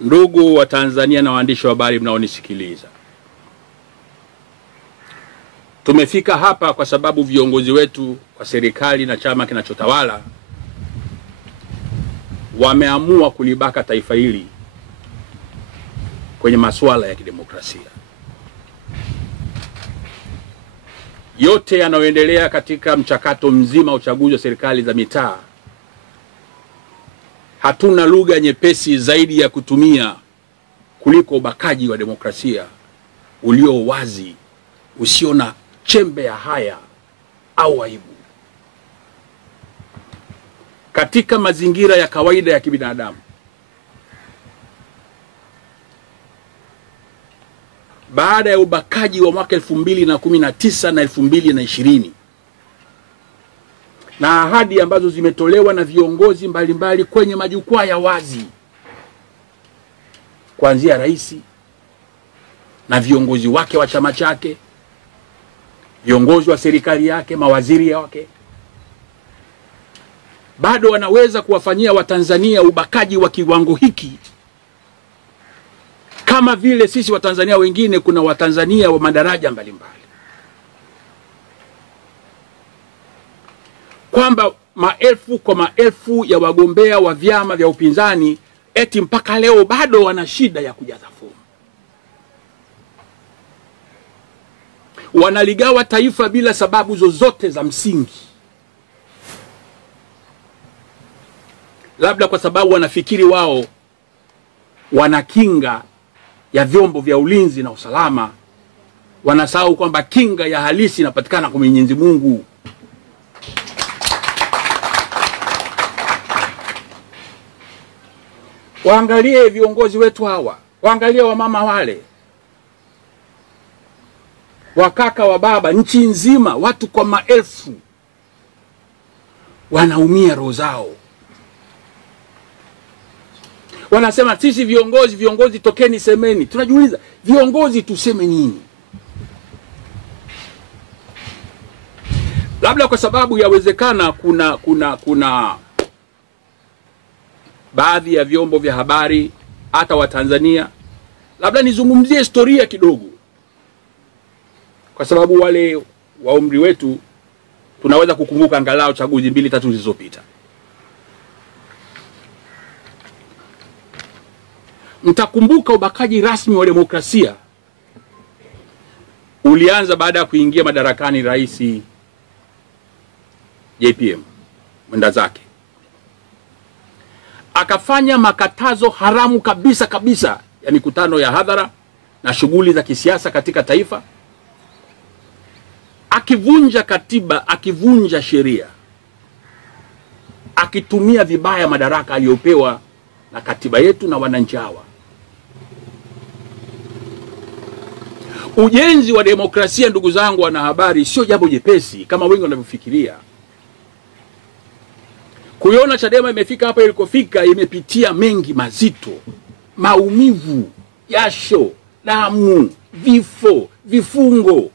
Ndugu wa Tanzania na waandishi wa habari mnaonisikiliza, tumefika hapa kwa sababu viongozi wetu wa serikali na chama kinachotawala wameamua kulibaka taifa hili kwenye masuala ya kidemokrasia. Yote yanayoendelea katika mchakato mzima wa uchaguzi wa serikali za mitaa, hatuna lugha nyepesi zaidi ya kutumia kuliko ubakaji wa demokrasia ulio wazi, usio na chembe ya haya au aibu. Katika mazingira ya kawaida ya kibinadamu, baada ya ubakaji wa mwaka 2019 na 2020 na ahadi ambazo zimetolewa na viongozi mbalimbali kwenye majukwaa ya wazi, kuanzia rais na viongozi wake wa chama chake, viongozi wa serikali yake, mawaziri wake, bado wanaweza kuwafanyia Watanzania ubakaji wa kiwango hiki, kama vile sisi Watanzania wengine kuna Watanzania wa madaraja mbalimbali, kwamba maelfu kwa maelfu ya wagombea wa vyama vya upinzani eti mpaka leo bado wana shida ya kujaza fomu. Wanaligawa taifa bila sababu zozote za msingi, labda kwa sababu wanafikiri wao wana kinga ya vyombo vya ulinzi na usalama. Wanasahau kwamba kinga ya halisi inapatikana kwa Mwenyezi Mungu. Waangalie viongozi wetu hawa, waangalie wamama wale, wakaka wa baba, nchi nzima watu kwa maelfu wanaumia roho zao. Wanasema sisi viongozi tokeni semeni. Tunajiuliza, viongozi tuseme nini? Labda kwa sababu yawezekana kuna baadhi ya vyombo vya habari hata wa Tanzania, labda nizungumzie historia kidogo, kwa sababu wale wa umri wetu tunaweza kukumbuka angalau chaguzi 2-3 zilizopita. Mtakumbuka ubakaji rasmi wa demokrasia ulianza baada ya kuingia madarakani Rais JPM mwenda zake. Akafanya makatazo haramu kabisa ya mikutano ya hadhara na shughuli za kisiasa katika taifa, akivunja katiba, akivunja sheria, akitumia vibaya madaraka aliyopewa na katiba yetu na wananchi hawa. Ujenzi wa demokrasia, ndugu zangu wanahabari, sio jambo jepesi kama wengi wanavyofikiria. Kuiona Chadema imefika hapa ilikofika, imepitia mengi mazito, maumivu, jasho, damu, vifo, vifungo.